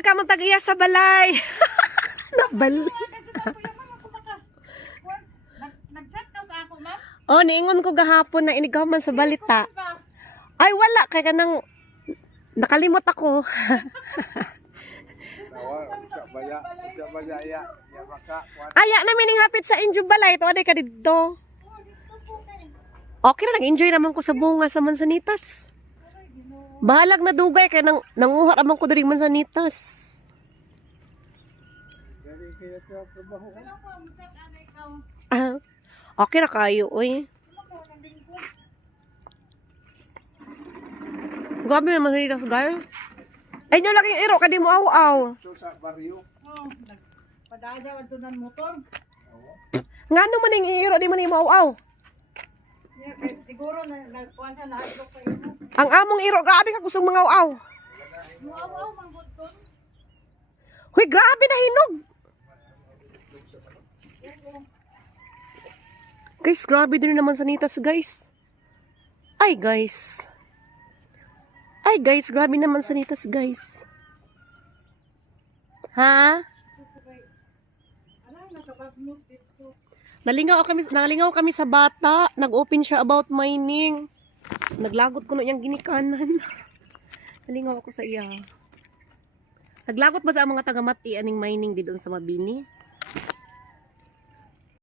Nagdadal ka mong tag-iya sa balay. Nabal. Nag-chat ka sa ako, ma'am? Oh, niingon ko gahapon na inigaw man sa balita. Ay, wala. Kaya ka nang nakalimot ako. Aya namin ning hapit sa inyo balay. Ito, aday ka dito. Okay na, nag-enjoy naman ko sa bunga sa Mansanitas. Bahalag na dugay, kaya nanguha naman ko dari Mansanitas. Ah, okay na kayo, oy. Gabi naman Mansanitas, guys. Ay, nyo lang yung iro, kadi mo aw-aw. Padaya, wad tunan motor. Nga naman yung iro, di man yung aw-aw. Siguro nagkuhan siya na hadlok sa imo. Ang among iro, grabe ka kusang mga aw-aw. Muaw-aw, mangbuton. Huy, grabe na hinog. Guys, grabe din naman Sanitas, guys. Ay, guys. Ay, guys, grabe naman Sanitas, guys. Ha? Nalingaw kami sa bata. Nag-open siya about mining. Naglagot ko na yung ginikanan. Nalingaw ako sa iya. Naglagot ba sa mga taga-mati aning mining di doon sa Mabini?